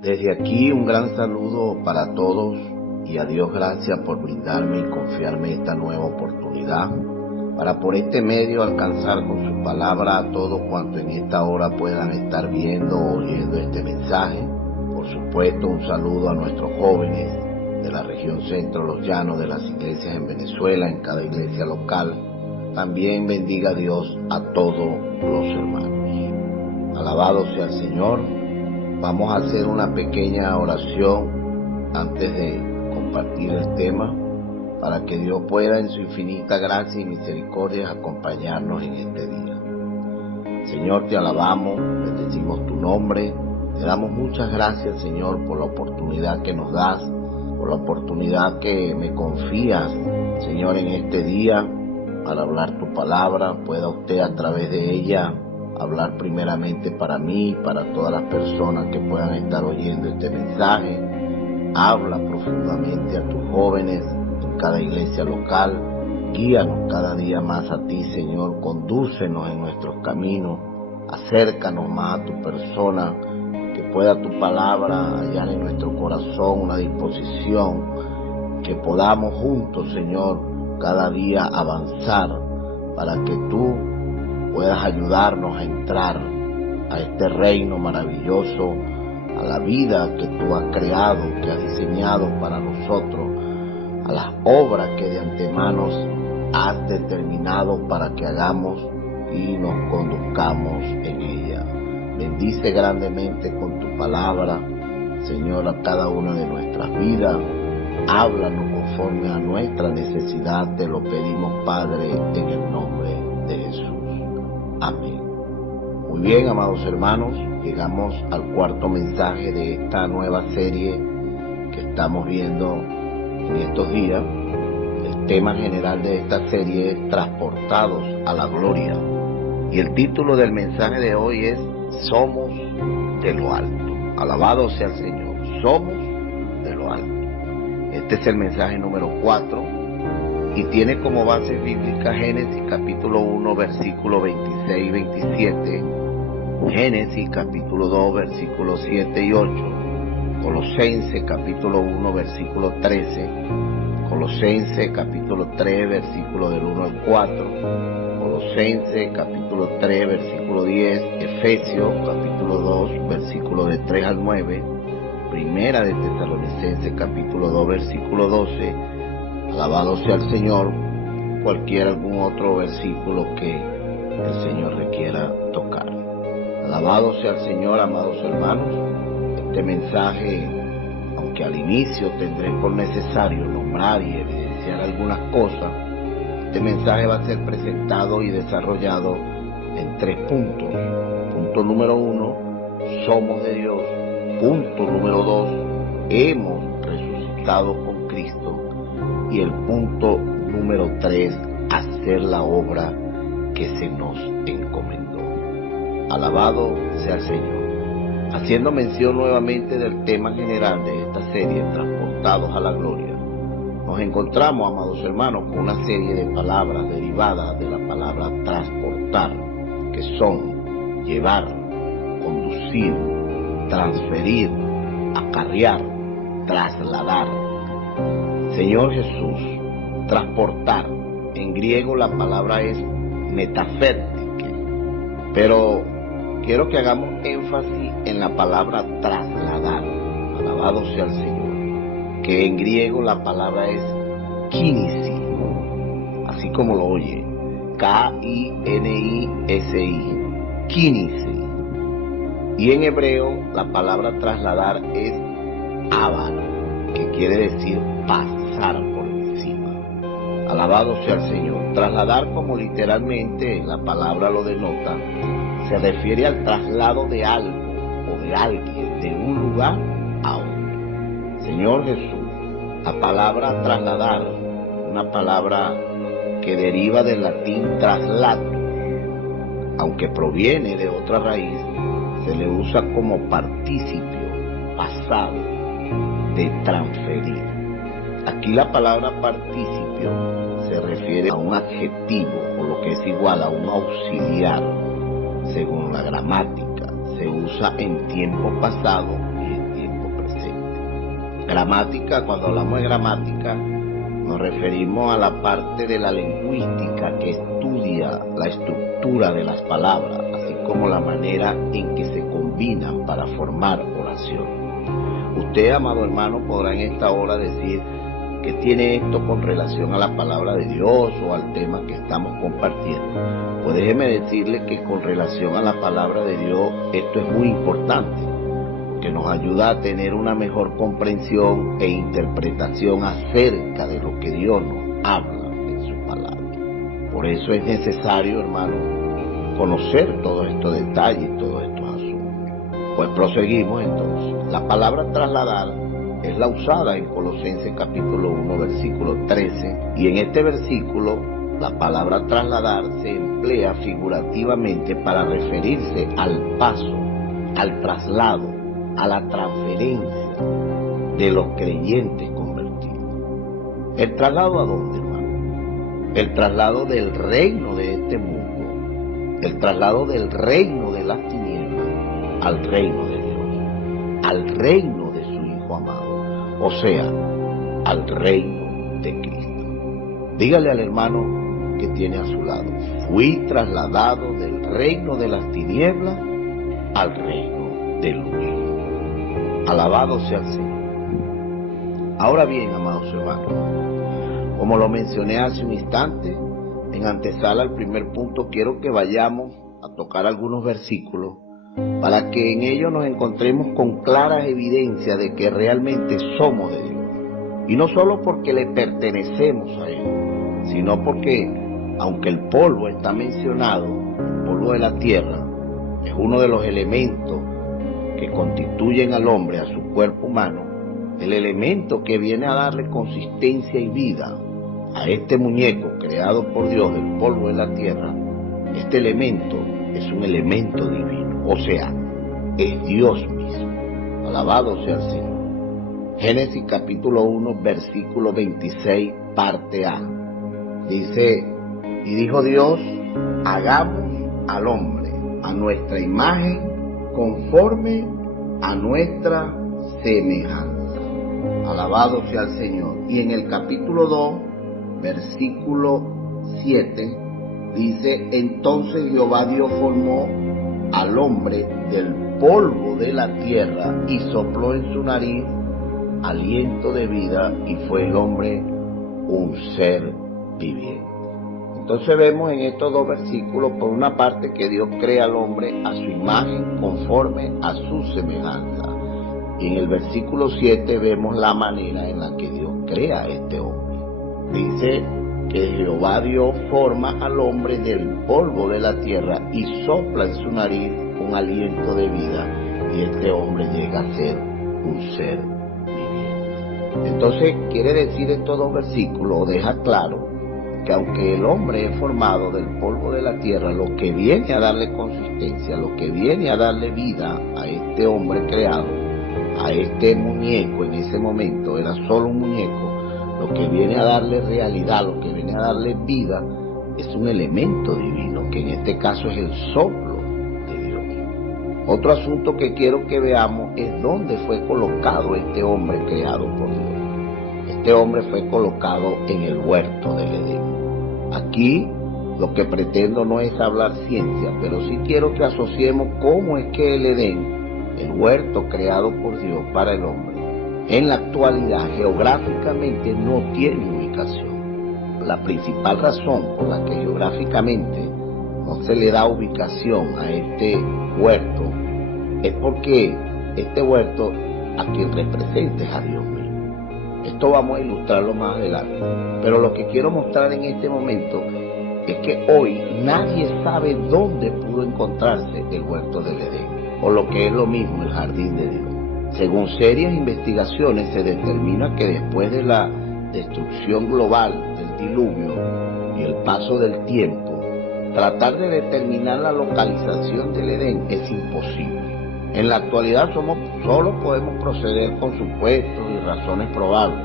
Desde aquí un gran saludo para todos y a Dios gracias por brindarme y confiarme esta nueva oportunidad para por este medio alcanzar con su palabra a todos cuantos en esta hora puedan estar viendo o oyendo este mensaje. Por supuesto, un saludo a nuestros jóvenes de la región centro, los llanos de las iglesias en Venezuela, en cada iglesia local. También bendiga a Dios a todos los hermanos. Alabado sea el Señor. Vamos a hacer una pequeña oración antes de compartir el tema, para que Dios pueda en su infinita gracia y misericordia acompañarnos en este día. Señor, te alabamos, bendecimos tu nombre, te damos muchas gracias, Señor, por la oportunidad que nos das, por la oportunidad que me confías, Señor, en este día, para hablar tu palabra. Pueda usted a través de ella hablar primeramente para mí, para todas las personas que puedan estar oyendo este mensaje. Habla profundamente a tus jóvenes en cada iglesia local. Guíanos cada día más a ti, Señor. Condúcenos en nuestros caminos. Acércanos más a tu persona. Que pueda tu palabra hallar en nuestro corazón una disposición. Que podamos juntos, Señor, cada día avanzar para que tú puedas ayudarnos a entrar a este reino maravilloso, a la vida que tú has creado, que has diseñado para nosotros, a las obras que de antemano has determinado para que hagamos y nos conduzcamos en ella. Bendice grandemente con tu palabra, Señor, a cada una de nuestras vidas. Háblanos conforme a nuestra necesidad, te lo pedimos, Padre, en el nombre de Jesús. Amén. Muy bien, amados hermanos, llegamos al cuarto mensaje de esta nueva serie que estamos viendo en estos días. El tema general de esta serie es Transportados a la Gloria. Y el título del mensaje de hoy es Somos de lo Alto. Alabado sea el Señor. Somos de lo Alto. Este es el mensaje número 4. Y tiene como base bíblica Génesis capítulo 1, versículo 26 y 27, Génesis capítulo 2, versículos 7 y 8, Colosenses capítulo 1, versículo 13, Colosenses capítulo 3, versículo del 1 al 4, Colosenses capítulo 3, versículo 10, Efesios capítulo 2, versículo de 3 al 9, Primera de Tesalonicenses capítulo 2, versículo 12, alabado sea el Señor, algún otro versículo que el Señor requiera tocar. Alabado sea el Señor, amados hermanos. Este mensaje, aunque al inicio tendré por necesario nombrar y evidenciar algunas cosas, este mensaje va a ser presentado y desarrollado en 3 puntos. Punto número 1, somos de Dios. Punto número 2, hemos resucitado con Cristo. Y el punto número 3, hacer la obra que se nos encomendó. Alabado sea el Señor. Haciendo mención nuevamente del tema general de esta serie, Transportados a la Gloria, nos encontramos, amados hermanos, con una serie de palabras derivadas de la palabra transportar, que son llevar, conducir, transferir, acarrear, trasladar. Señor Jesús, transportar, en griego la palabra es metafértique, pero quiero que hagamos énfasis en la palabra trasladar. Alabado sea el Señor, que en griego la palabra es kinesi, así como lo oye, K-I-N-I-S-I, kinesi. Y en hebreo la palabra trasladar es ábano, que quiere decir pasar por encima. Alabado sea el Señor. Trasladar, como literalmente la palabra lo denota, se refiere al traslado de algo o de alguien de un lugar a otro. Señor Jesús, la palabra trasladar, una palabra que deriva del latín traslatus, aunque proviene de otra raíz, se le usa como participio pasado de transferir. Aquí la palabra participio se refiere a un adjetivo, o lo que es igual a un auxiliar. Según la gramática, se usa en tiempo pasado y en tiempo Gramática, cuando hablamos de gramática, nos referimos a la parte de la lingüística que estudia la estructura de las palabras, así como la manera en que se combinan para formar oración. Usted, amado hermano, podrá en esta hora decir que tiene esto con relación a la palabra de Dios o al tema que estamos compartiendo. Pues déjeme decirle que con relación a la palabra de Dios, esto es muy importante, que nos ayuda a tener una mejor comprensión e interpretación acerca de lo que Dios nos habla en su palabra. Por eso es necesario, hermano, conocer todos estos detalles, todos estos asuntos. Pues proseguimos entonces. La palabra trasladar es la usada en Colosenses capítulo 1, versículo 13, y en este versículo la palabra trasladar se emplea figurativamente para referirse al paso, al traslado, a la transferencia de los creyentes convertidos. ¿El traslado a dónde, hermano? El traslado del reino de este mundo, el traslado del reino de las tinieblas al reino de Dios, al reino de su Hijo amado, o sea, al reino de Cristo. Dígale al hermano que tiene a su lado: fui trasladado del reino de las tinieblas al reino de luz. Alabado sea el Señor. Ahora bien, amados hermanos, como lo mencioné hace un instante, en antesala al primer punto, quiero que vayamos a tocar algunos versículos para que en ellos nos encontremos con claras evidencias de que realmente somos de Dios. Y no solo porque le pertenecemos a Él, sino porque, aunque el polvo está mencionado, el polvo de la tierra, es uno de los elementos que constituyen al hombre, a su cuerpo humano, el elemento que viene a darle consistencia y vida a este muñeco creado por Dios del polvo de la tierra. Este elemento es un elemento divino, o sea, es Dios mismo. Alabado sea el Señor. Génesis capítulo 1, versículo 26, parte A. Dice: y dijo Dios, hagamos al hombre a nuestra imagen, conforme a nuestra semejanza. Alabado sea el Señor. Y en el capítulo 2, versículo 7, dice: entonces Jehová Dios formó al hombre del polvo de la tierra y sopló en su nariz aliento de vida, y fue el hombre un ser viviente. Entonces vemos en estos dos versículos, por una parte, que Dios crea al hombre a su imagen, conforme a su semejanza. Y en el versículo 7 vemos la manera en la que Dios crea a este hombre. Dice que Jehová Dios forma al hombre del polvo de la tierra y sopla en su nariz un aliento de vida, y este hombre llega a ser un ser viviente. Entonces quiere decir estos dos versículos, deja claro que aunque el hombre es formado del polvo de la tierra, lo que viene a darle consistencia, lo que viene a darle vida a este hombre creado, a este muñeco, en ese momento era solo un muñeco, lo que viene a darle realidad, lo que viene a darle vida, es un elemento divino, que en este caso es el soplo de Dios. Otro asunto que quiero que veamos es dónde fue colocado este hombre creado por Dios. Este hombre fue colocado en el huerto del Edén. Aquí lo que pretendo no es hablar ciencia, pero sí quiero que asociemos cómo es que el Edén, el huerto creado por Dios para el hombre, en la actualidad geográficamente no tiene ubicación. La principal razón por la que geográficamente no se le da ubicación a este huerto es porque este huerto a quien representa es a Dios mismo. Esto vamos a ilustrarlo más adelante, pero lo que quiero mostrar en este momento es que hoy nadie sabe dónde pudo encontrarse el huerto del Edén, o lo que es lo mismo, el jardín de Dios. Según serias investigaciones se determina que después de la destrucción global del diluvio y el paso del tiempo, tratar de determinar la localización del Edén es imposible. En la actualidad solo podemos proceder con supuestos y razones probables.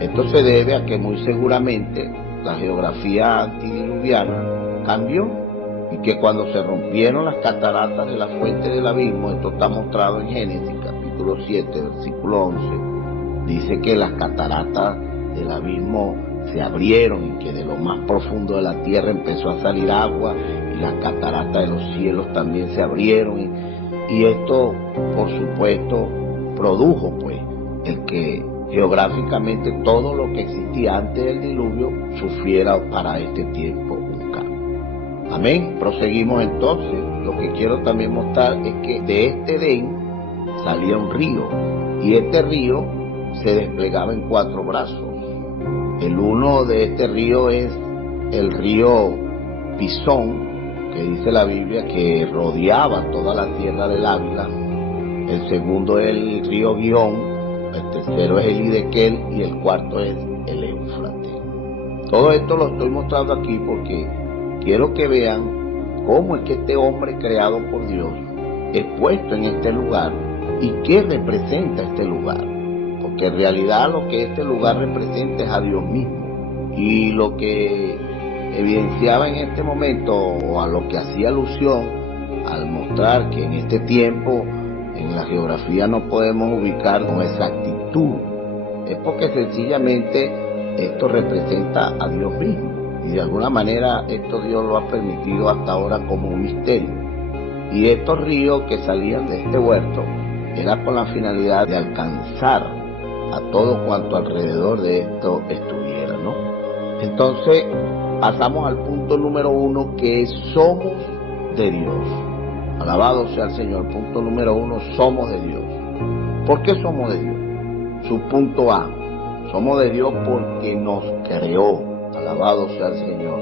Esto se debe a que muy seguramente la geografía antediluviana cambió, y que cuando se rompieron las cataratas de la fuente del abismo, esto está mostrado en Génesis capítulo 7, versículo 11, Dice que las cataratas del abismo se abrieron y que de lo más profundo de la tierra empezó a salir agua, y las cataratas de los cielos también se abrieron, y esto, por supuesto, produjo pues el que geográficamente todo lo que existía antes del diluvio sufriera para este tiempo un cambio. Amén. Proseguimos entonces. Lo que quiero también mostrar es que de este Edén salía un río, y este río se desplegaba en 4 brazos. El uno de este río es el río Pisón, que dice la Biblia que rodeaba toda la tierra del Ávila. El segundo es el río Gihón, el tercero es el Hidekel y el cuarto es el Éufrates. Todo esto lo estoy mostrando aquí porque quiero que vean cómo es que este hombre creado por Dios es puesto en este lugar y qué representa este lugar. Porque en realidad lo que este lugar representa es a Dios mismo. Y lo que evidenciaba en este momento, o a lo que hacía alusión al mostrar que en este tiempo en la geografía no podemos ubicar con exactitud, es porque sencillamente esto representa a Dios mismo. Y de alguna manera esto Dios lo ha permitido hasta ahora como un misterio. Y estos ríos que salían de este huerto era con la finalidad de alcanzar a todo cuanto alrededor de esto estuviera, ¿no? Entonces pasamos al punto número 1, que es somos de Dios. Alabado sea el Señor. Punto número 1, somos de Dios. ¿Por qué somos de Dios? Su punto A, somos de Dios porque nos creó. Alabado sea el Señor.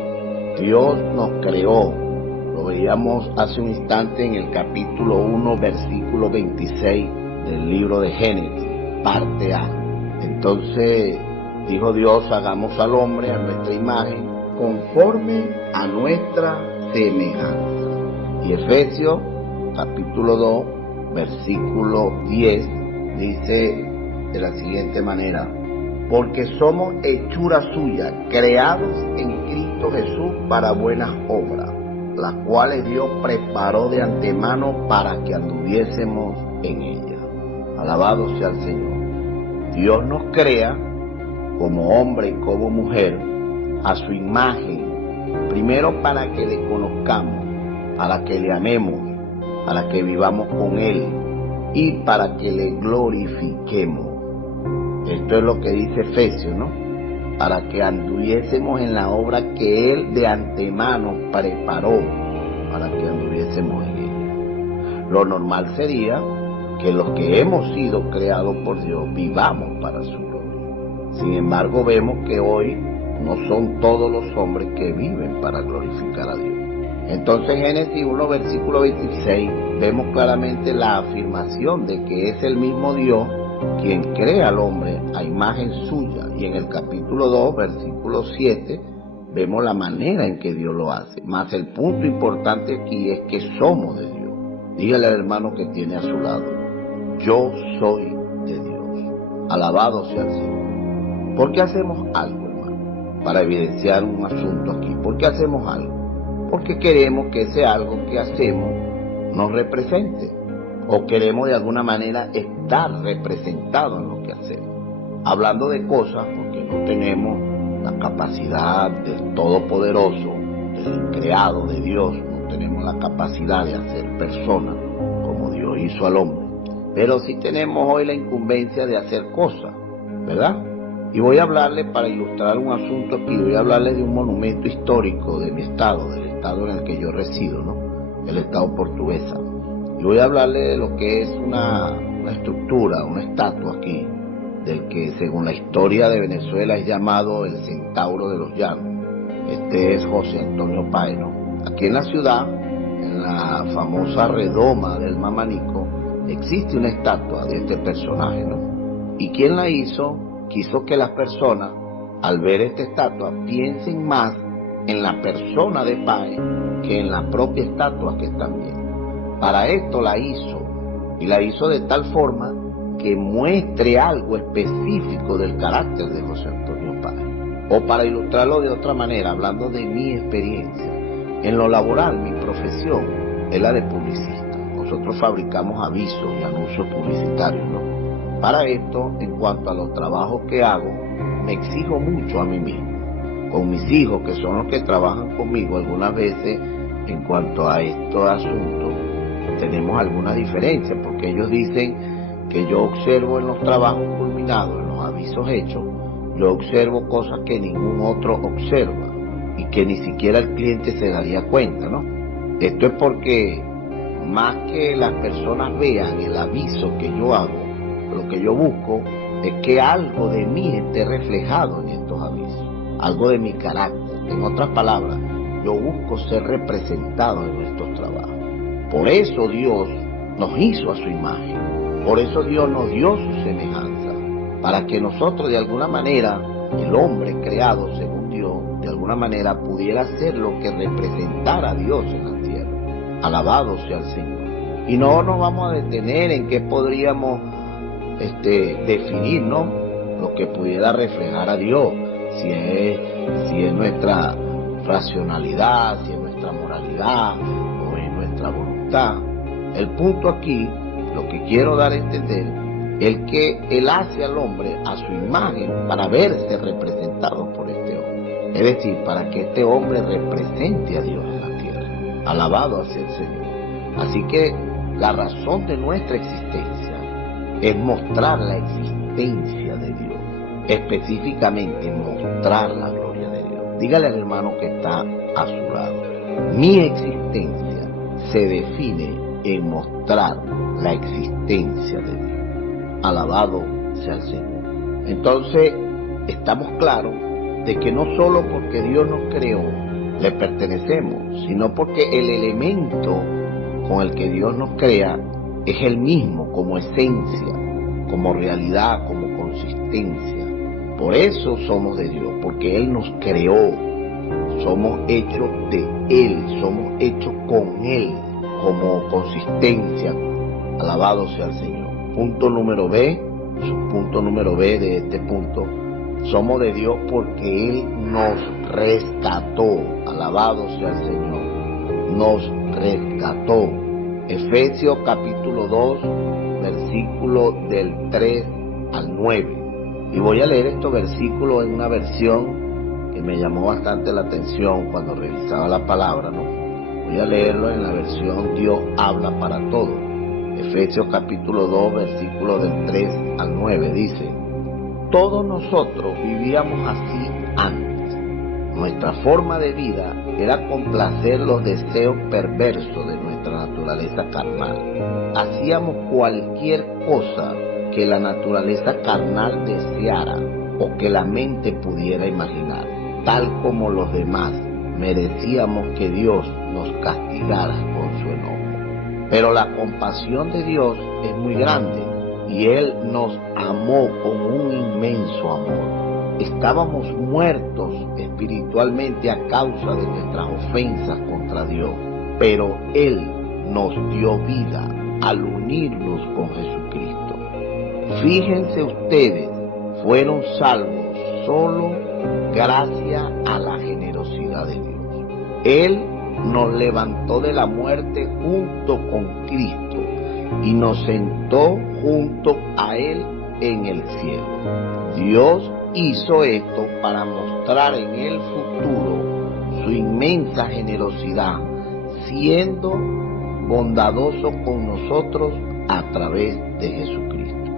Dios nos creó. Lo veíamos hace un instante en el capítulo 1, versículo 26 del libro de Génesis, parte A. Entonces dijo Dios, hagamos al hombre a nuestra imagen, conforme a nuestra semejanza. Y Efesios capítulo 2, versículo 10 dice de la siguiente manera: porque somos hechura suya, creados en Cristo Jesús para buenas obras, las cuales Dios preparó de antemano para que anduviésemos en ellas. Alabado sea el Señor. Dios nos crea como hombre y como mujer a su imagen, primero para que le conozcamos, para que le amemos, para que vivamos con Él y para que le glorifiquemos. Esto es lo que dice Efesios, ¿no? Para que anduviésemos en la obra que Él de antemano preparó para que anduviésemos en ella. Lo normal sería que los que hemos sido creados por Dios vivamos para su gloria. Sin embargo, vemos que hoy no son todos los hombres que viven para glorificar a Dios. Entonces, en Génesis 1, versículo 26, vemos claramente la afirmación de que es el mismo Dios quien crea al hombre a imagen suya. Y en el capítulo 2, versículo 7, vemos la manera en que Dios lo hace. Más el punto importante aquí es que somos de Dios. Dígale al hermano que tiene a su lado: yo soy de Dios. Alabado sea el Señor. ¿Por qué hacemos algo, hermano? Para evidenciar un asunto aquí. ¿Por qué hacemos algo? Porque queremos que ese algo que hacemos nos represente, o queremos de alguna manera estar representados en lo que hacemos. Hablando de cosas, porque no tenemos la capacidad del Todopoderoso, del Creado de Dios, no tenemos la capacidad de hacer personas como Dios hizo al hombre, pero sí tenemos hoy la incumbencia de hacer cosas, ¿verdad? Y voy a hablarle, para ilustrar un asunto aquí, voy a hablarle de un monumento histórico de mi estado, del estado en el que yo resido, ¿no? El estado Portuguesa. Y voy a hablarle de lo que es una estructura, una estatua aquí, del que según la historia de Venezuela es llamado el Centauro de los Llanos. Este es José Antonio Páez, ¿no? Aquí en la ciudad, en la famosa redoma del Mamanico, existe una estatua de este personaje, ¿no? ¿Y quién la hizo? Quiso que las personas, al ver esta estatua, piensen más en la persona de Páez que en la propia estatua que están viendo. Para esto la hizo, y la hizo de tal forma que muestre algo específico del carácter de José Antonio Páez. O para ilustrarlo de otra manera, hablando de mi experiencia, en lo laboral, mi profesión es la de publicista. Nosotros fabricamos avisos y anuncios publicitarios, ¿no? Para esto, en cuanto a los trabajos que hago, me exijo mucho a mí mismo. Con mis hijos, que son los que trabajan conmigo, algunas veces, en cuanto a estos asuntos, tenemos alguna diferencia, porque ellos dicen que yo observo en los trabajos culminados, en los avisos hechos, yo observo cosas que ningún otro observa y que ni siquiera el cliente se daría cuenta, ¿no? Esto es porque más que las personas vean el aviso que yo hago, lo que yo busco es que algo de mí esté reflejado en estos avisos, algo de mi carácter. En otras palabras, yo busco ser representado en estos trabajos. Por eso Dios nos hizo a su imagen, por eso Dios nos dio su semejanza, para que nosotros de alguna manera, el hombre creado según Dios, de alguna manera pudiera ser lo que representara a Dios en la tierra. Alabado sea el Señor. Y no nos vamos a detener en qué podríamos definir, ¿no? Lo que pudiera reflejar a Dios, si es nuestra racionalidad, si es nuestra moralidad o es nuestra voluntad. El punto aquí, lo que quiero dar a entender, es que Él hace al hombre a su imagen para verse representado por este hombre. Es decir, para que este hombre represente a Dios en la tierra. Alabado sea el Señor. Así que la razón de nuestra existencia es mostrar la existencia de Dios, específicamente mostrar la gloria de Dios. Dígale al hermano que está a su lado: mi existencia se define en mostrar la existencia de Dios. Alabado sea el Señor. Entonces, estamos claros de que no solo porque Dios nos creó le pertenecemos, sino porque el elemento con el que Dios nos crea es el mismo como esencia, como realidad, como consistencia. Por eso somos de Dios, porque Él nos creó, somos hechos de Él, somos hechos con Él como consistencia. Alabado sea el Señor. Punto número B, subpunto número B de este punto: somos de Dios porque Él nos rescató. Alabado sea el Señor. Nos rescató. Efesios capítulo 2, versículo del 3 al 9. Y voy a leer estos versículos en una versión que me llamó bastante la atención cuando revisaba la palabra, ¿no? Voy a leerlo en la versión Dios habla para todos. Efesios capítulo 2, versículo del 3 al 9, dice: todos nosotros vivíamos así antes. Nuestra forma de vida era complacer los deseos perversos de nuestra naturaleza carnal. Hacíamos cualquier cosa que la naturaleza carnal deseara o que la mente pudiera imaginar. Tal como los demás, merecíamos que Dios nos castigara con su enojo. Pero la compasión de Dios es muy grande y Él nos amó con un inmenso amor. Estábamos muertos espiritualmente a causa de nuestras ofensas contra Dios, pero Él nos dio vida al unirnos con Jesucristo. Fíjense ustedes, fueron salvos solo gracias a la generosidad de Dios. Él nos levantó de la muerte junto con Cristo y nos sentó junto a Él en el cielo. Dios hizo esto para mostrar en el futuro su inmensa generosidad, siendo bondadoso con nosotros a través de Jesucristo.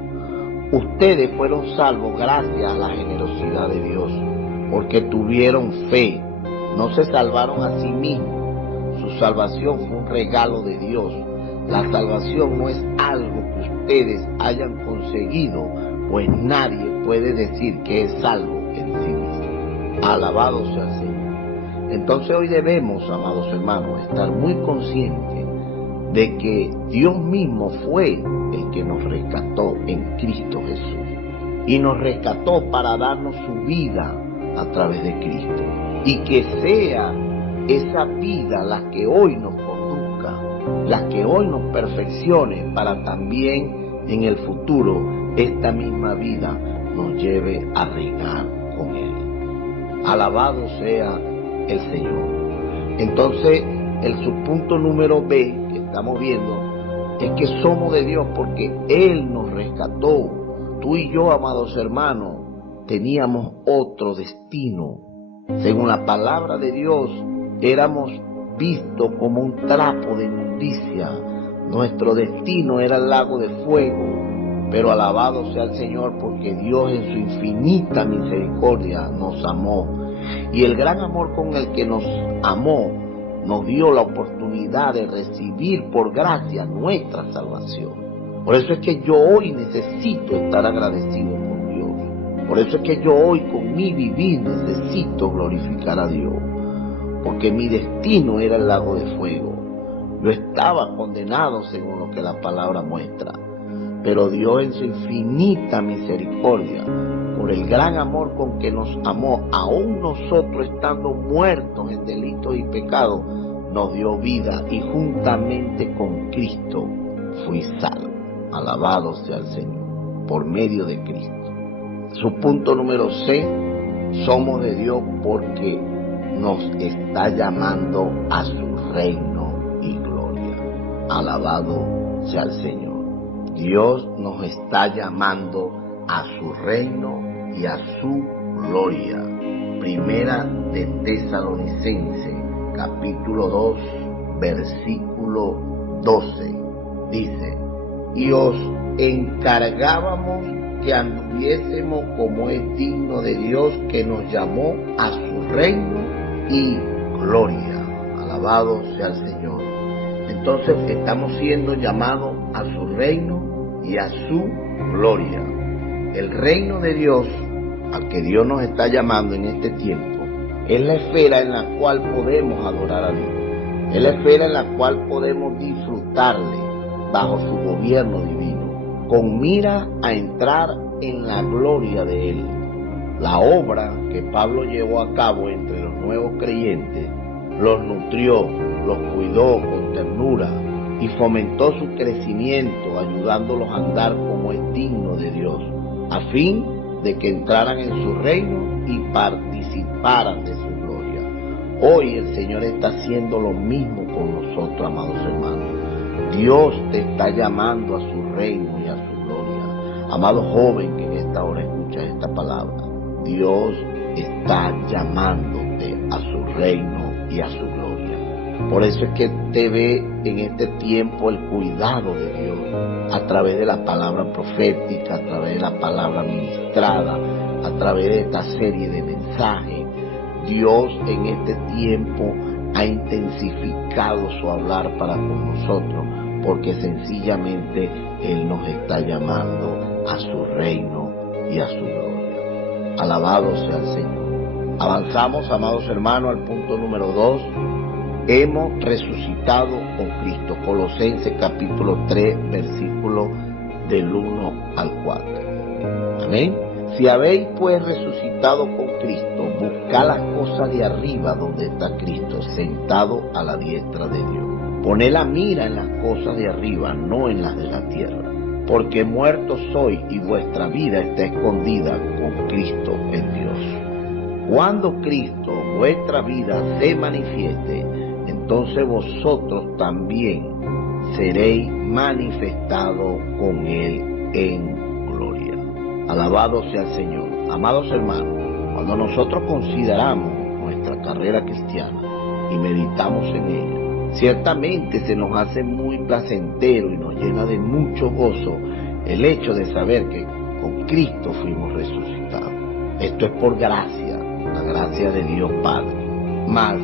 Ustedes fueron salvos gracias a la generosidad de Dios, porque tuvieron fe. No se salvaron a sí mismos. Su salvación fue un regalo de Dios. La salvación no es algo que ustedes hayan conseguido, pues nadie puede decir que es salvo en sí mismo. Alabado sea el Señor. Entonces hoy debemos, amados hermanos, estar muy conscientes de que Dios mismo fue el que nos rescató en Cristo Jesús. Y nos rescató para darnos su vida a través de Cristo. Y que sea esa vida la que hoy nos conduzca, la que hoy nos perfeccione, para también en el futuro esta misma vida nos lleve a reinar con Él. Alabado sea el Señor. Entonces, el subpunto número B que estamos viendo es que somos de Dios porque Él nos rescató tú y yo, amados hermanos, teníamos otro destino. Según la palabra de Dios, éramos vistos como un trapo de inmundicia. Nuestro destino era el lago de fuego. Pero alabado sea el Señor, porque Dios en su infinita misericordia nos amó. Y el gran amor con el que nos amó nos dio la oportunidad de recibir por gracia nuestra salvación. Por eso es que yo hoy necesito estar agradecido con Dios. Por eso es que yo hoy con mi vivir necesito glorificar a Dios. Porque mi destino era el lago de fuego. Yo estaba condenado según lo que la palabra muestra. Pero Dios en su infinita misericordia, por el gran amor con que nos amó, aún nosotros estando muertos en delitos y pecados, nos dio vida y juntamente con Cristo fui salvo. Alabado sea el Señor, por medio de Cristo. Su punto número 6, somos de Dios porque nos está llamando a su reino y gloria. Alabado sea el Señor. Dios nos está llamando a su reino y a su gloria. Primera de Tesalonicenses, capítulo 2, versículo 12. Dice, y os encargábamos que anduviésemos como es digno de Dios que nos llamó a su reino y gloria. Alabado sea el Señor. Entonces estamos siendo llamados a su reino y a su gloria. El reino de Dios, al que Dios nos está llamando en este tiempo, es la esfera en la cual podemos adorar a Dios. Es la esfera en la cual podemos disfrutarle bajo su gobierno divino, con mira a entrar en la gloria de Él. La obra que Pablo llevó a cabo entre los nuevos creyentes, los nutrió, los cuidó con ternura y fomentó su crecimiento, ayudándolos a andar como es digno de Dios, a fin de que entraran en su reino y participaran de su gloria. Hoy el Señor está haciendo lo mismo con nosotros, amados hermanos. Dios te está llamando a su reino y a su gloria. Amado joven que en esta hora escuchas esta palabra, Dios está llamándote a su reino y a su gloria. Por eso es que te ve en este tiempo el cuidado de Dios a través de la palabra profética, a través de la palabra ministrada, a través de esta serie de mensajes. Dios en este tiempo ha intensificado su hablar para con nosotros, porque sencillamente Él nos está llamando a su reino y a su gloria. Alabado sea el Señor. Avanzamos, amados hermanos, al punto número 2. Hemos resucitado con Cristo. Colosenses capítulo 3, versículo del 1 al 4. Amén. Si habéis pues resucitado con Cristo, buscad las cosas de arriba donde está Cristo, sentado a la diestra de Dios. Poned la mira en las cosas de arriba, no en las de la tierra. Porque muertos sois y vuestra vida está escondida con Cristo en Dios. Cuando Cristo, vuestra vida, se manifieste, entonces vosotros también seréis manifestados con Él en gloria. Alabado sea el Señor. Amados hermanos, cuando nosotros consideramos nuestra carrera cristiana y meditamos en ella, ciertamente se nos hace muy placentero y nos llena de mucho gozo el hecho de saber que con Cristo fuimos resucitados. Esto es por gracia, la gracia de Dios Padre. Más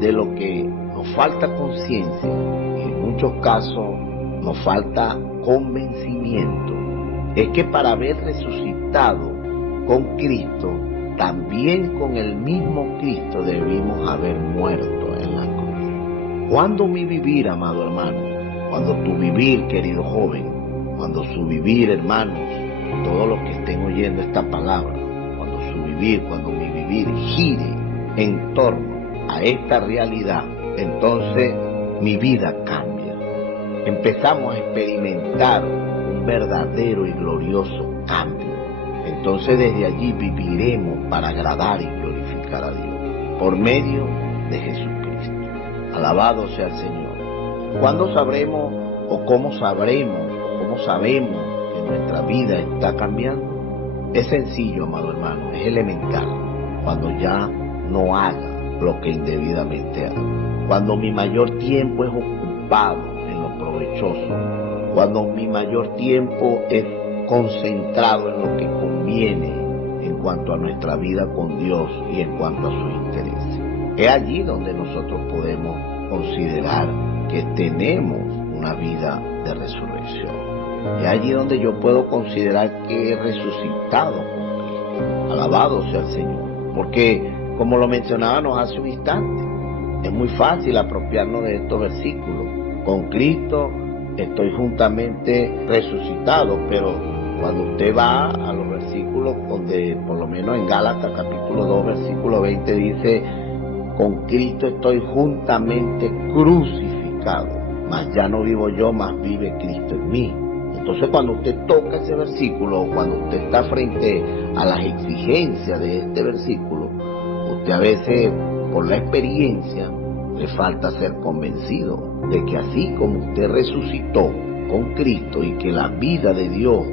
de lo que nos falta conciencia y en muchos casos nos falta convencimiento, es que para haber resucitado con Cristo, también con el mismo Cristo debimos haber muerto en la cruz. ¿Cuándo mi vivir, amado hermano? Cuando tu vivir, querido joven, cuando su vivir, hermanos, todos los que estén oyendo esta palabra, cuando su vivir, cuando mi vivir gire en torno a esta realidad, entonces mi vida cambia. Empezamos a experimentar un verdadero y glorioso cambio. Entonces desde allí viviremos para agradar y glorificar a Dios por medio de Jesucristo. Alabado sea el Señor. ¿Cuándo sabremos o cómo sabemos que nuestra vida está cambiando? Es sencillo, amado hermano, es elemental. Cuando ya no haga lo que indebidamente hago. Cuando mi mayor tiempo es ocupado en lo provechoso. Cuando mi mayor tiempo es concentrado en lo que conviene en cuanto a nuestra vida con Dios y en cuanto a sus intereses. Es allí donde nosotros podemos considerar que tenemos una vida de resurrección. Es allí donde yo puedo considerar que he resucitado con Cristo. Alabado sea el Señor. Porque, como lo mencionábamos hace un instante, es muy fácil apropiarnos de estos versículos. Con Cristo estoy juntamente resucitado, pero cuando usted va a los versículos donde, por lo menos en Gálatas capítulo 2, versículo 20, dice: con Cristo estoy juntamente crucificado, mas ya no vivo yo, mas vive Cristo en mí. Entonces, cuando usted toca ese versículo, cuando usted está frente a las exigencias de este versículo, usted a veces, por la experiencia, le falta ser convencido de que así como usted resucitó con Cristo y que la vida de Dios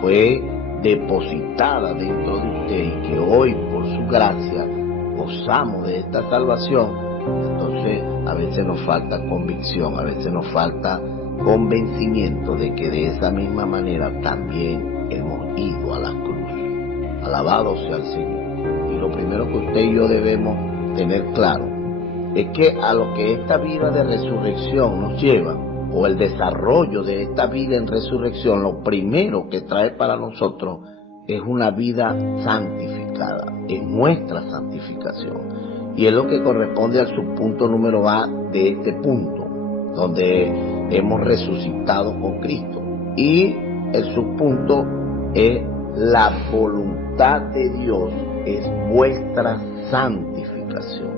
fue depositada dentro de usted y que hoy, por su gracia, gozamos de esta salvación, entonces a veces nos falta convicción, a veces nos falta convencimiento de que de esa misma manera también hemos ido a la cruz. Alabado sea el Señor. Y lo primero que usted y yo debemos tener claro es que a lo que esta vida de resurrección nos lleva, o el desarrollo de esta vida en resurrección, lo primero que trae para nosotros es una vida santificada, es nuestra santificación. Y es lo que corresponde al subpunto número A de este punto, donde hemos resucitado con Cristo. Y el subpunto es: la voluntad de Dios es vuestra santificación.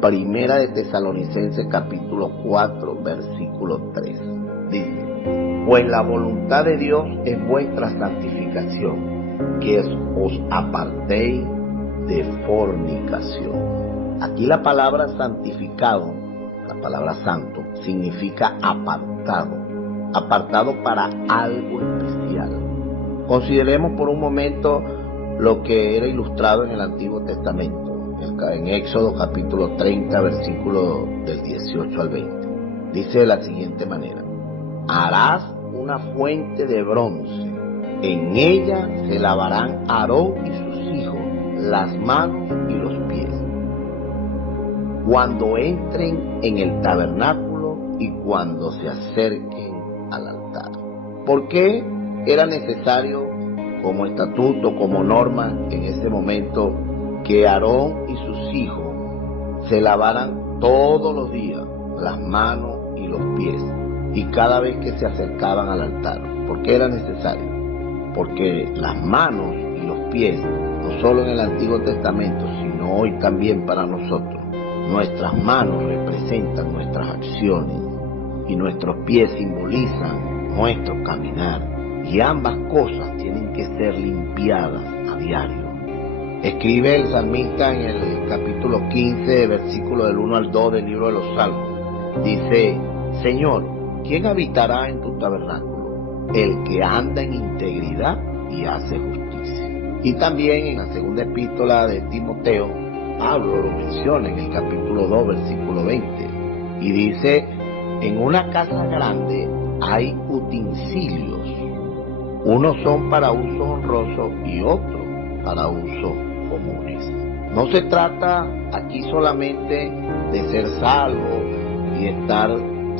Primera de Tesalonicenses capítulo 4, versículo 3. Dice: pues la voluntad de Dios es vuestra santificación, que os apartéis de fornicación. Aquí la palabra santificado, la palabra santo, significa apartado, apartado para algo especial. Consideremos por un momento lo que era ilustrado en el Antiguo Testamento, en Éxodo capítulo 30, versículo del 18 al 20. Dice de la siguiente manera: harás una fuente de bronce, en ella se lavarán Aarón y sus hijos las manos y los pies, cuando entren en el tabernáculo y cuando se acerquen al altar. ¿Por qué era necesario, como estatuto, como norma en ese momento, que Aarón y sus hijos se lavaran todos los días las manos y los pies, y cada vez que se acercaban al altar? ¿Por qué era necesario? Porque las manos y los pies, no solo en el Antiguo Testamento, sino hoy también para nosotros, nuestras manos representan nuestras acciones y nuestros pies simbolizan nuestro caminar, y ambas cosas tienen que ser limpiadas a diario. Escribe el salmista en el capítulo 15, versículo del 1 al 2 del libro de los Salmos. Dice: Señor, ¿quién habitará en tu tabernáculo? El que anda en integridad y hace justicia. Y también en la segunda epístola de Timoteo, Pablo lo menciona en el capítulo 2, versículo 20. Y dice: en una casa grande hay utensilios. Unos son para uso honroso y otros para uso comunes. No se trata aquí solamente de ser salvo y estar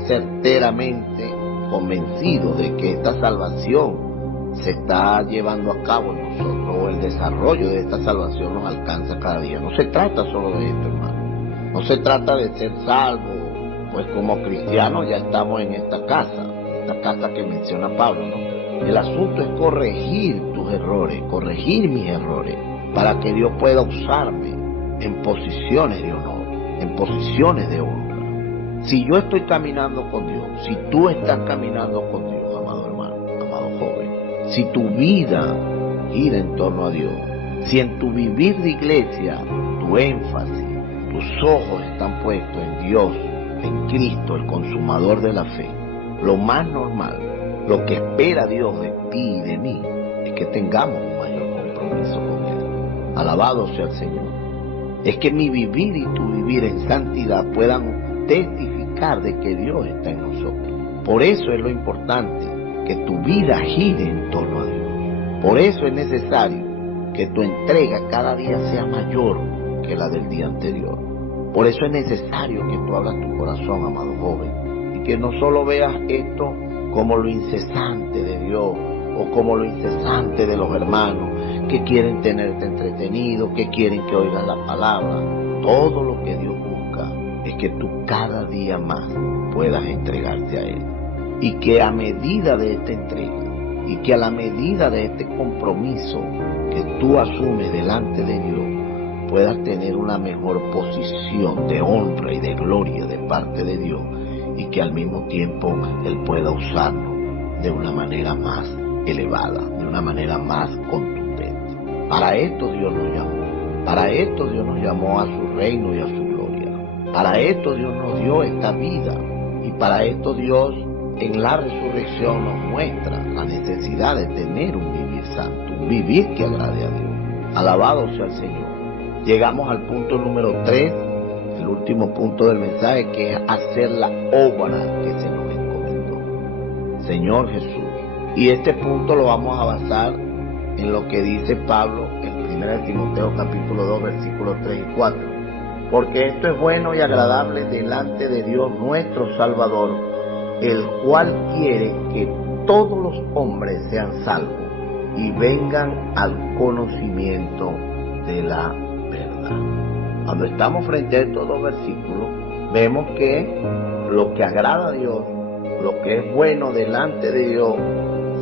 certeramente convencido de que esta salvación se está llevando a cabo en nosotros, o el desarrollo de esta salvación nos alcanza cada día. No se trata solo de esto, hermano. No se trata de ser salvo, pues como cristianos ya estamos en esta casa que menciona Pablo, ¿no? El asunto es corregir tus errores, corregir mis errores, para que Dios pueda usarme en posiciones de honor, en posiciones de honra. Si yo estoy caminando con Dios, si tú estás caminando con Dios, amado hermano, amado joven, si tu vida gira en torno a Dios, si en tu vivir de iglesia, tu énfasis, tus ojos están puestos en Dios, en Cristo, el consumador de la fe, lo más normal Lo que espera Dios de ti y de mí es que tengamos un mayor compromiso con Él. Alabado sea el Señor. Es que mi vivir y tu vivir en santidad puedan testificar de que Dios está en nosotros. Por eso es lo importante que tu vida gire en torno a Dios. Por eso es necesario que tu entrega cada día sea mayor que la del día anterior. Por eso es necesario que tú abras tu corazón, amado joven, y que no solo veas esto como lo incesante de Dios o como lo incesante de los hermanos que quieren tenerte entretenido, que quieren que oigas la palabra. Todo lo que Dios busca es que tú cada día más puedas entregarte a Él, y que a medida de esta entrega y que a la medida de este compromiso que tú asumes delante de Dios, puedas tener una mejor posición de honra y de gloria de parte de Dios, y que al mismo tiempo Él pueda usarnos de una manera más elevada, de una manera más contundente. Para esto Dios nos llamó. Para esto Dios nos llamó a su reino y a su gloria. Para esto Dios nos dio esta vida. Y para esto Dios en la resurrección nos muestra la necesidad de tener un vivir santo, un vivir que agrade a Dios. Alabado sea el Señor. Llegamos al punto número 3, el último punto del mensaje, que es hacer la obra que se nos encomendó. Señor Jesús. Y este punto lo vamos a basar en lo que dice Pablo en 1 Timoteo capítulo 2, versículos 3 y 4. Porque esto es bueno y agradable delante de Dios nuestro Salvador, el cual quiere que todos los hombres sean salvos y vengan al conocimiento de la verdad. Cuando estamos frente a estos dos versículos, vemos que lo que agrada a Dios, lo que es bueno delante de Dios,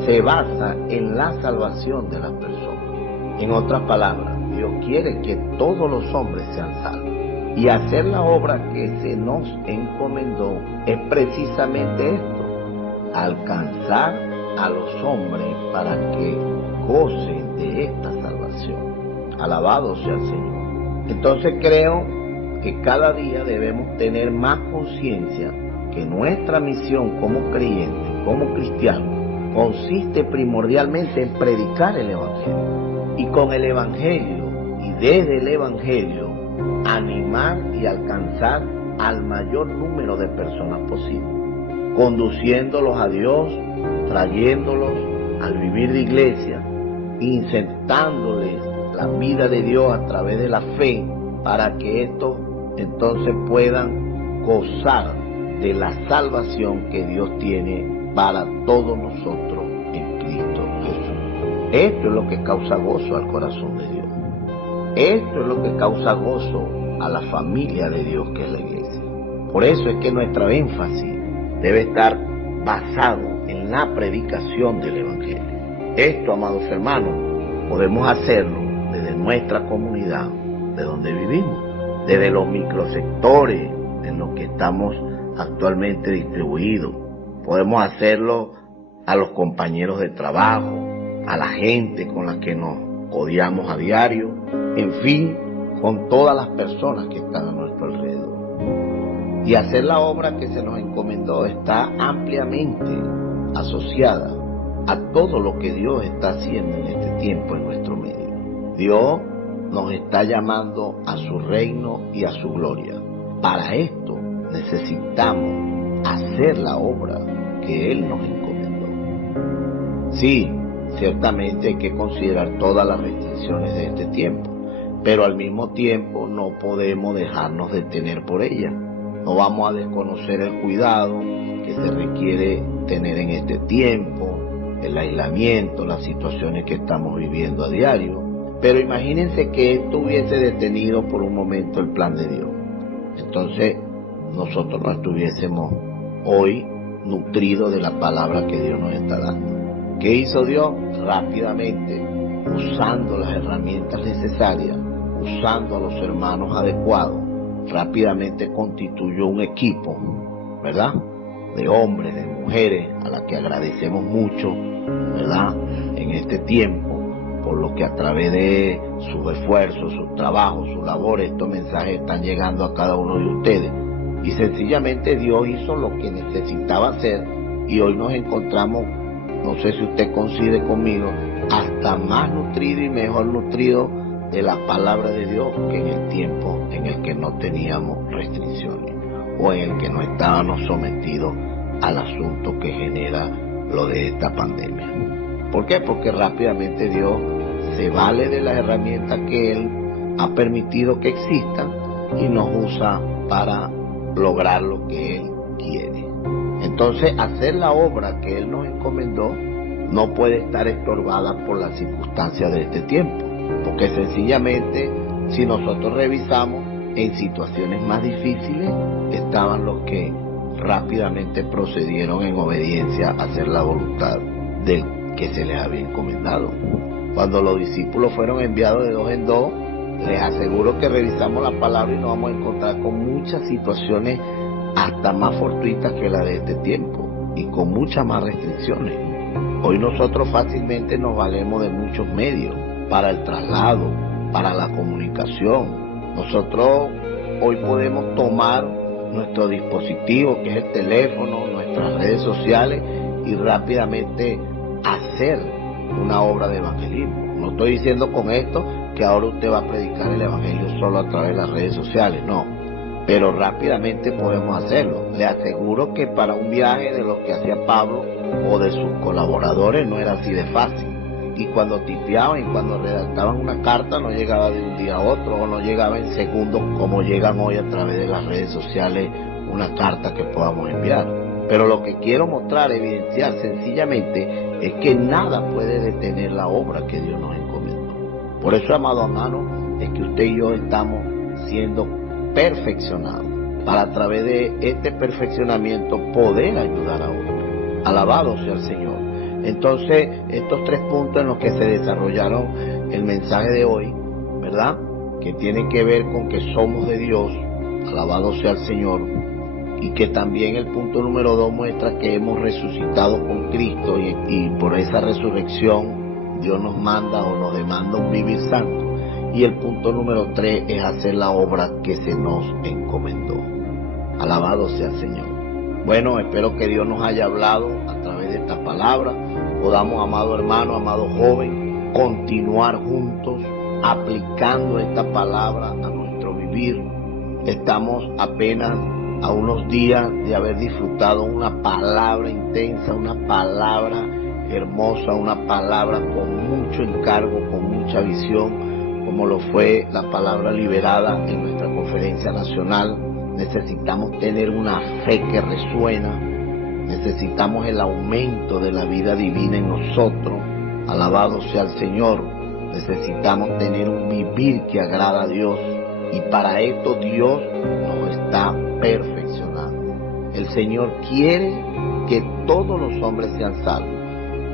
se basa en la salvación de las personas. En otras palabras, Dios quiere que todos los hombres sean salvos. Y hacer la obra que se nos encomendó es precisamente esto: alcanzar a los hombres para que gocen de esta salvación. Alabado sea el Señor. Entonces creo que cada día debemos tener más conciencia que nuestra misión como creyentes, como cristianos, consiste primordialmente en predicar el Evangelio. Y con el Evangelio y desde el Evangelio animar y alcanzar al mayor número de personas posible, conduciéndolos a Dios, trayéndolos al vivir de iglesia, insertándoles la vida de Dios a través de la fe, para que estos entonces puedan gozar de la salvación que Dios tiene para todos nosotros en Cristo Jesús. Esto es lo que causa gozo al corazón de Dios. Esto es lo que causa gozo a la familia de Dios, que es la iglesia. Por eso es que nuestro énfasis debe estar basado en la predicación del Evangelio. Esto, amados hermanos, podemos hacerlo desde nuestra comunidad, de donde vivimos, desde los microsectores en los que estamos actualmente distribuidos. Podemos hacerlo a los compañeros de trabajo, a la gente con la que nos codiamos a diario, en fin, con todas las personas que están a nuestro alrededor. Y hacer la obra que se nos encomendó está ampliamente asociada a todo lo que Dios está haciendo en este tiempo en nuestro medio. Dios nos está llamando a su reino y a su gloria. Para esto necesitamos hacer la obra que Él nos encomendó. Sí, ciertamente hay que considerar todas las restricciones de este tiempo, pero al mismo tiempo no podemos dejarnos detener por ellas. No vamos a desconocer el cuidado que se requiere tener en este tiempo, el aislamiento, las situaciones que estamos viviendo a diario. Pero imagínense que esto hubiese detenido por un momento el plan de Dios. Entonces nosotros no estuviésemos hoy nutridos de la palabra que Dios nos está dando. ¿Qué hizo Dios? Rápidamente, usando las herramientas necesarias, usando a los hermanos adecuados, rápidamente constituyó un equipo, ¿verdad?, de hombres, de mujeres, a las que agradecemos mucho, ¿verdad?, en este tiempo, por lo que a través de sus esfuerzos, sus trabajos, sus labores, estos mensajes están llegando a cada uno de ustedes. Y sencillamente Dios hizo lo que necesitaba hacer, y hoy nos encontramos no sé si usted coincide conmigo, hasta más nutrido y mejor nutrido de la palabra de Dios que en el tiempo en el que no teníamos restricciones o en el que no estábamos sometidos al asunto que genera lo de esta pandemia. ¿Por qué? Porque rápidamente Dios se vale de las herramientas que Él ha permitido que existan y nos usa para lograr lo que Él quiere. Entonces, hacer la obra que Él nos encomendó no puede estar estorbada por las circunstancias de este tiempo, porque sencillamente, si nosotros revisamos, en situaciones más difíciles estaban los que rápidamente procedieron en obediencia a hacer la voluntad del que se les había encomendado. Cuando los discípulos fueron enviados de 2 en 2, les aseguro que revisamos la palabra y nos vamos a encontrar con muchas situaciones hasta más fortuitas que la de este tiempo y con muchas más restricciones. Hoy nosotros fácilmente nos valemos de muchos medios para el traslado, para la comunicación. Nosotros hoy podemos tomar nuestro dispositivo, que es el teléfono, nuestras redes sociales, y rápidamente hacer una obra de evangelismo. No estoy diciendo con esto que ahora usted va a predicar el evangelio solo a través de las redes sociales, no. Pero rápidamente podemos hacerlo. Le aseguro que para un viaje de los que hacía Pablo o de sus colaboradores no era así de fácil. Y cuando tipeaban y cuando redactaban una carta no llegaba de un día a otro, o no llegaba en segundos como llegan hoy a través de las redes sociales una carta que podamos enviar. Pero lo que quiero mostrar, evidenciar sencillamente, es que nada puede detener la obra que Dios nos encomendó. Por eso, amado hermano, es que usted y yo estamos siendo perfeccionados para, a través de este perfeccionamiento, poder ayudar a otros. Alabado sea el Señor. Entonces, estos 3 puntos en los que se desarrollaron el mensaje de hoy, ¿verdad?, que tienen que ver con que somos de Dios, alabado sea el Señor, y que también el punto número 2 muestra que hemos resucitado con Cristo y por esa resurrección Dios nos manda o nos demanda un vivir santo. Y el punto número 3 es hacer la obra que se nos encomendó. Alabado sea el Señor. Bueno, espero que Dios nos haya hablado a través de esta palabra. Podamos, amado hermano, amado joven, continuar juntos aplicando esta palabra a nuestro vivir. Estamos apenas a unos días de haber disfrutado una palabra intensa, una palabra hermosa, una palabra con mucho encargo, con mucha visión, como lo fue la palabra liberada en nuestra conferencia nacional. Necesitamos tener una fe que resuena, necesitamos el aumento de la vida divina en nosotros, alabado sea el Señor. Necesitamos tener un vivir que agrada a Dios, y para esto Dios nos está perfeccionando. El Señor quiere que todos los hombres sean salvos,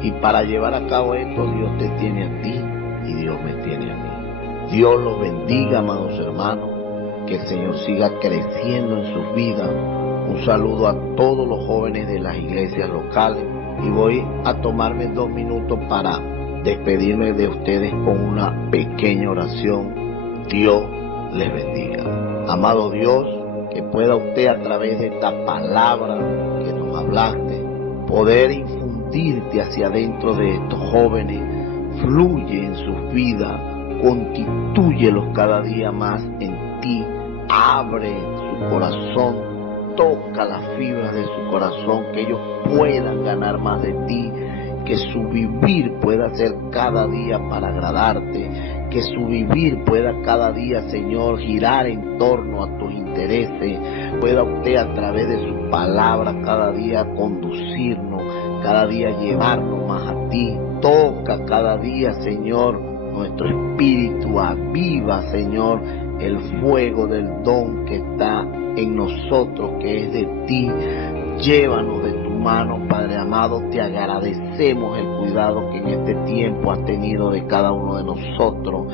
y para llevar a cabo esto Dios te tiene a ti y Dios me tiene a mí. Dios los bendiga, amados hermanos, que el Señor siga creciendo en sus vidas. Un saludo a todos los jóvenes de las iglesias locales, y voy a tomarme 2 minutos para despedirme de ustedes con una pequeña oración. Dios les bendiga. Amado Dios, que pueda usted, a través de esta palabra que nos hablaste, poder infundirte hacia adentro de estos jóvenes. Fluye en sus vidas, constitúyelos cada día más en ti, abre su corazón, toca las fibras de su corazón, que ellos puedan ganar más de ti, que su vivir pueda ser cada día para agradarte, que su vivir pueda cada día, Señor, girar en torno a tus intereses. Pueda usted, a través de su palabra, cada día conducirnos, cada día llevarnos más a ti. Toca cada día, Señor, nuestro espíritu, aviva, Señor, el fuego del don que está en nosotros, que es de ti. Llévanos de tu mano, Padre amado. Te agradecemos el cuidado que en este tiempo has tenido de cada uno de nosotros.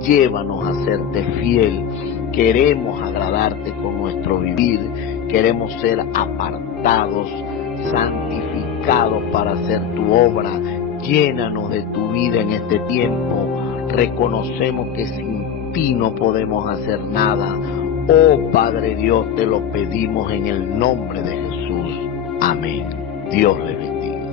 Llévanos a serte fiel. Queremos agradarte con nuestro vivir. Queremos ser apartados, santificados para hacer tu obra. Llénanos de tu vida en este tiempo. Reconocemos que sin ti no podemos hacer nada. Oh Padre Dios, te lo pedimos en el nombre de Jesús. Amén. Dios le bendiga.